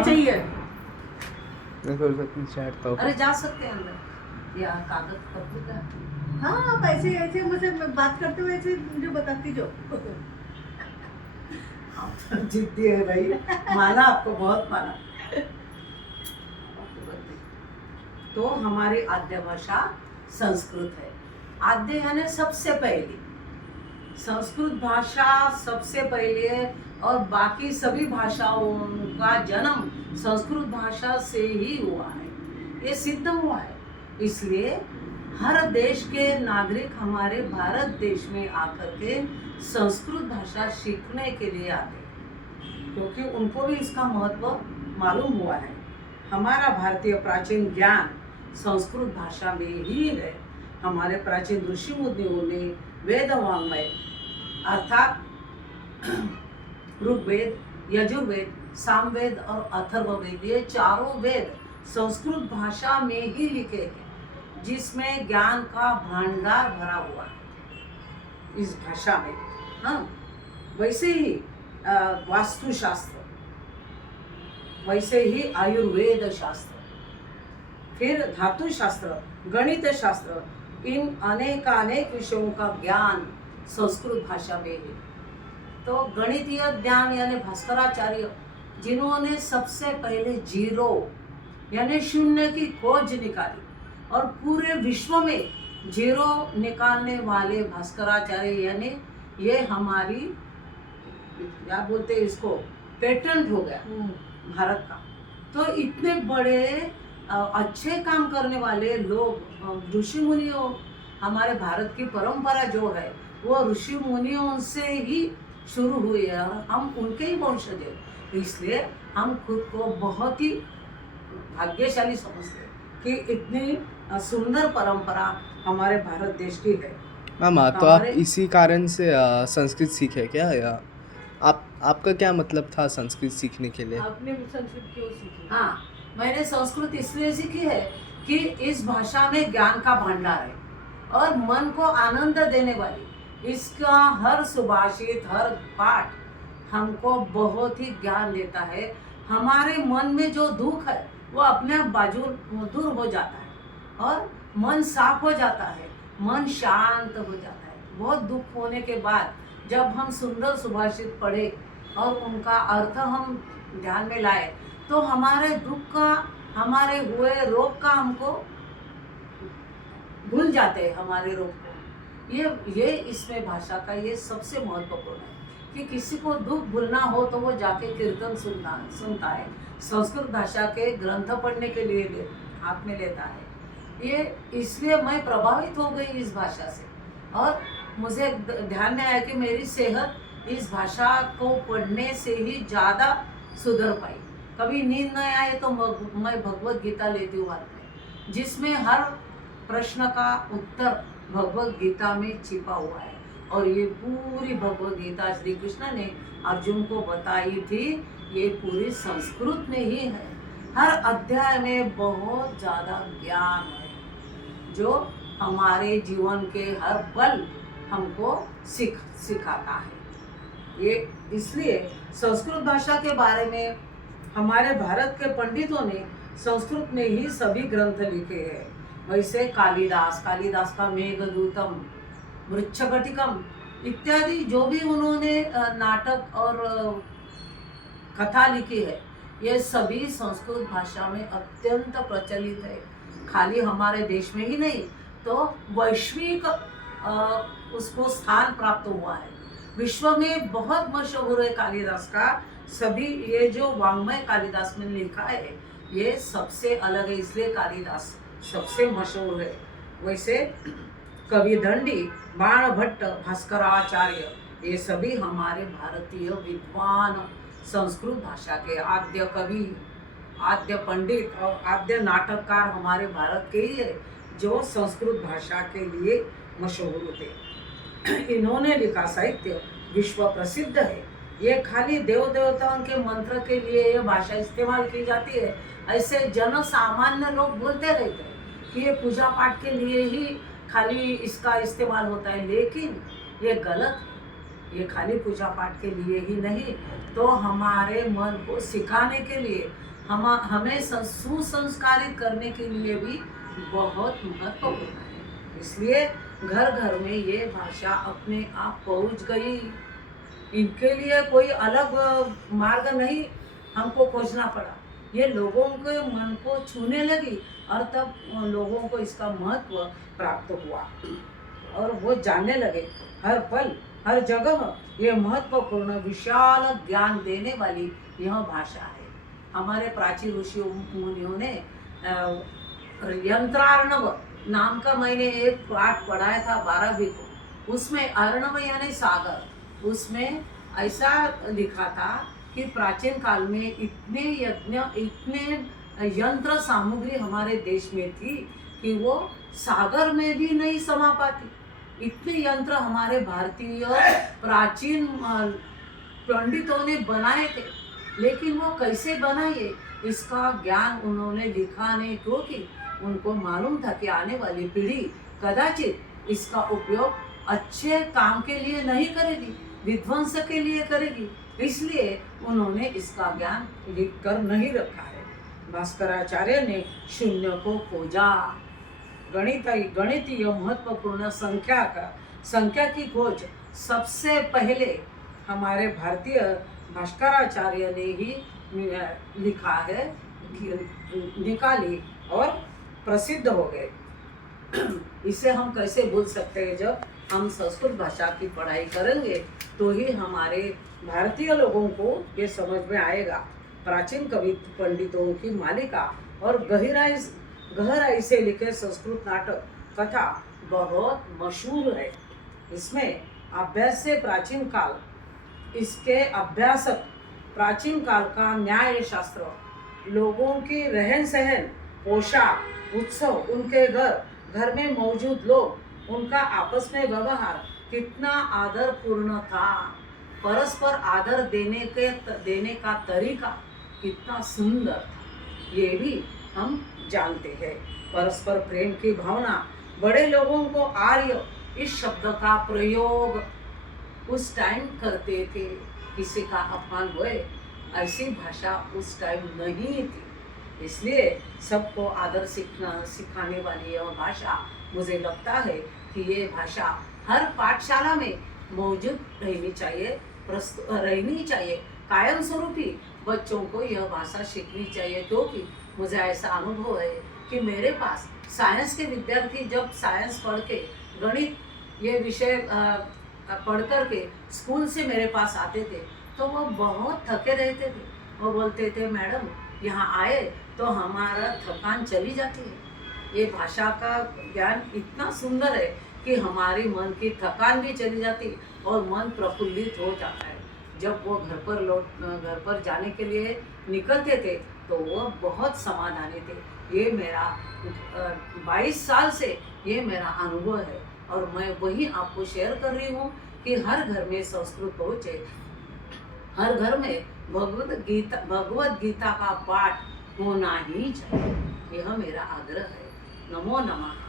चाहिए। देखो सकते चैट तो अरे जा सकते हैं अंदर, या कागज कब तक। हाँ आप ऐसे ऐसे मुझसे बात करते हुए ऐसे मुझे बताती जो। आप तो जिद्दी है भाई, माना आपको बहुत माना। तो हमारी आद्य भाषा संस्कृत है। आद्य यानी सबसे पहली, संस्कृत भाषा सबसे पहले, और बाकी सभी भाषाओं का जन्म संस्कृत भाषा से ही हुआ है, ये सिद्ध हुआ है। इसलिए हर देश के नागरिक हमारे भारत देश में आकर के संस्कृत भाषा सीखने के लिए आते हैं, क्योंकि उनको भी इसका महत्व मालूम हुआ है। हमारा भारतीय प्राचीन ज्ञान संस्कृत भाषा में ही है। हमारे प्राचीन ऋषि मुनियों ने वेद वाङ्मय अर्थात ऋग्वेद, यजुर्वेद, सामवेद और अथर्ववेद, ये चारों वेद संस्कृत भाषा में ही लिखे हैं, जिसमें ज्ञान का भंडार भरा हुआ है इस भाषा में। हाँ, वैसे ही वास्तुशास्त्र, वैसे ही आयुर्वेद शास्त्र, फिर धातु शास्त्र, गणित शास्त्र, इन अनेक विषयों का ज्ञान संस्कृत भाषा में है। तो गणितीय ज्ञान यानी भास्कराचार्य, जिन्होंने सबसे पहले जीरो यानी शून्य की खोज निकाली, और पूरे विश्व में जीरो निकालने वाले भास्कराचार्य, यानी ये हमारी क्या बोलते हैं इसको, पेटेंट हो गया भारत का। तो इतने बड़े अच्छे काम करने वाले लोग, ऋषि मुनियों, हमारे भारत की परंपरा जो है वो ऋषि मुनियों से ही शुरू हुई है, और हम उनके ही वंशज हैं। इसलिए हम खुद को बहुत ही भाग्यशाली समझते हैं कि इतनी सुंदर परंपरा हमारे भारत देश की है। मैम तो आप इसी कारण से संस्कृत सीखे क्या, या आपका क्या मतलब था संस्कृत सीखने के लिए? आपने संस्कृत क्यों सीखी? हाँ, मैंने संस्कृत इसलिए सीखी है कि इस भाषा में ज्ञान का भंडार है, और मन को आनंद देने वाली इसका हर सुभाषित, हर पाठ हमको बहुत ही ज्ञान देता है। हमारे मन में जो दुख है वो अपने आप बाजू दूर हो जाता है, और मन साफ हो जाता है, मन शांत हो जाता है। बहुत दुख होने के बाद जब हम सुंदर सुभाषित पढ़े और उनका अर्थ हम ध्यान में लाए, तो हमारे दुख का, हमारे हुए रोग का हमको भूल जाते हैं, हमारे रोग को। ये इसमें भाषा का ये सबसे महत्वपूर्ण है कि किसी को दुख भूलना हो तो वो जाके कीर्तन सुनता है, संस्कृत भाषा के ग्रंथ पढ़ने के लिए हाथ में लेता है। ये इसलिए मैं प्रभावित हो गई इस भाषा से, और मुझे ध्यान में आया कि मेरी सेहत इस भाषा को पढ़ने से ही ज़्यादा सुधर पाई। कभी नींद न आए तो मैं भगवत गीता लेती हूँ हाथ में, जिसमें हर प्रश्न का उत्तर भगवत गीता में छिपा हुआ है। और ये पूरी भगवत गीता श्री कृष्ण ने अर्जुन को बताई थी, ये पूरी संस्कृत में ही है। हर अध्याय में बहुत ज़्यादा ज्ञान है जो हमारे जीवन के हर पल हमको सिखाता है। ये इसलिए संस्कृत भाषा के बारे में हमारे भारत के पंडितों ने संस्कृत में ही सभी ग्रंथ लिखे हैं। वैसे कालिदास का मेघदूतम, मृच्छकटिकम इत्यादि जो भी उन्होंने नाटक और कथा लिखी है, ये सभी संस्कृत भाषा में अत्यंत प्रचलित है। खाली हमारे देश में ही नहीं, तो वैश्विक उसको स्थान प्राप्त हुआ है। विश्व में बहुत मशहूर है कालिदास का। सभी ये जो वाङ्मय कालिदास ने लिखा है ये सबसे अलग है, इसलिए कालिदास सबसे मशहूर है। वैसे कवि दंडी, बाणभट्ट, भास्कराचार्य, ये सभी हमारे भारतीय विद्वान संस्कृत भाषा के आद्य कवि, आद्य पंडित और आद्य नाटककार हमारे भारत के ही है, जो संस्कृत भाषा के लिए मशहूर थे। इन्होंने लिखा साहित्य विश्व प्रसिद्ध है। ये खाली देव देवताओं के मंत्र के लिए ये भाषा इस्तेमाल की जाती है, ऐसे जन सामान्य लोग बोलते रहते हैं कि ये पूजा पाठ के लिए ही खाली इसका इस्तेमाल होता है, लेकिन ये गलत है। ये खाली पूजा पाठ के लिए ही नहीं, तो हमारे मन को सिखाने के लिए, हमें सुसंस्कारित करने के लिए भी बहुत महत्वपूर्ण है। इसलिए घर घर में ये भाषा अपने आप पहुंच गई। इनके लिए कोई अलग मार्ग नहीं हमको खोजना पड़ा, ये लोगों के मन को छूने लगी और तब लोगों को इसका महत्व प्राप्त हुआ और वो जानने लगे हर पल हर जगह ये महत्वपूर्ण विशाल ज्ञान देने वाली यह भाषा है। हमारे प्राचीन ऋषियों मुनियों ने यंत्रार्णव नाम का मैंने एक पाठ पढ़ाया था 12वीं को, उसमें अर्णव यानी सागर, उसमें ऐसा लिखा था कि प्राचीन काल में इतने यज्ञ इतने यंत्र सामग्री हमारे देश में थी कि वो सागर में भी नहीं समा पाती। इतने यंत्र हमारे भारतीय प्राचीन पंडितों ने बनाए थे, लेकिन वो कैसे बनाए इसका ज्ञान उन्होंने लिखा नहीं, क्योंकि उनको मालूम था कि आने वाली पीढ़ी कदाचित इसका उपयोग अच्छे काम के लिए नहीं करेगी, विध्वंस के लिए करेगी, इसलिए उन्होंने इसका ज्ञान लिख कर नहीं रखा है। भास्कराचार्य ने शून्य को खोजा। गणितीय महत्वपूर्ण संख्या की खोज सबसे पहले हमारे भारतीय भास्कराचार्य ने ही लिखा है, निकाली और प्रसिद्ध हो गए। इसे हम कैसे भूल सकते हैं? जब हम संस्कृत भाषा की पढ़ाई करेंगे तो ही हमारे भारतीय लोगों को ये समझ में आएगा। प्राचीन कवि पंडितों की मालिका और गहराई से लिखे संस्कृत नाटक कथा बहुत मशहूर है। इसमें अभ्यास से प्राचीन काल, इसके अभ्यासक प्राचीन काल का न्याय शास्त्र, लोगों की रहन सहन, पोशाक, उत्सव, उनके घर में मौजूद लोग, उनका आपस में व्यवहार कितना आदरपूर्ण था, परस्पर आदर देने का तरीका कितना सुंदर था, ये भी हम जानते हैं। परस्पर प्रेम की भावना, बड़े लोगों को आर्य इस शब्द का प्रयोग उस टाइम करते थे, किसी का अपमान हुए ऐसी भाषा उस टाइम नहीं थी। इसलिए सबको आदर सिखाने वाली यह भाषा, मुझे लगता है कि ये भाषा हर पाठशाला में मौजूद रहनी चाहिए, कायम स्वरूपी बच्चों को यह भाषा सीखनी चाहिए। क्योंकि मुझे ऐसा अनुभव है कि मेरे पास साइंस के विद्यार्थी जब साइंस पढ़ के, गणित ये विषय पढ़ कर के स्कूल से मेरे पास आते थे तो वो बहुत थके रहते थे। वो बोलते थे, मैडम यहाँ आए तो हमारा थकान चली जाती है। ये भाषा का ज्ञान इतना सुंदर है कि हमारी मन की थकान भी चली जाती और मन प्रफुल्लित हो जाता है। जब वो घर पर जाने के लिए निकलते थे तो वो बहुत समाधानी थे। ये मेरा 22 साल से ये मेरा अनुभव है और मैं वही आपको शेयर कर रही हूँ कि हर घर में संस्कृत पहुँचे, हर घर में भगवत गीता का पाठ होना ही चाहिए। यह मेरा आग्रह है। नमो नमः।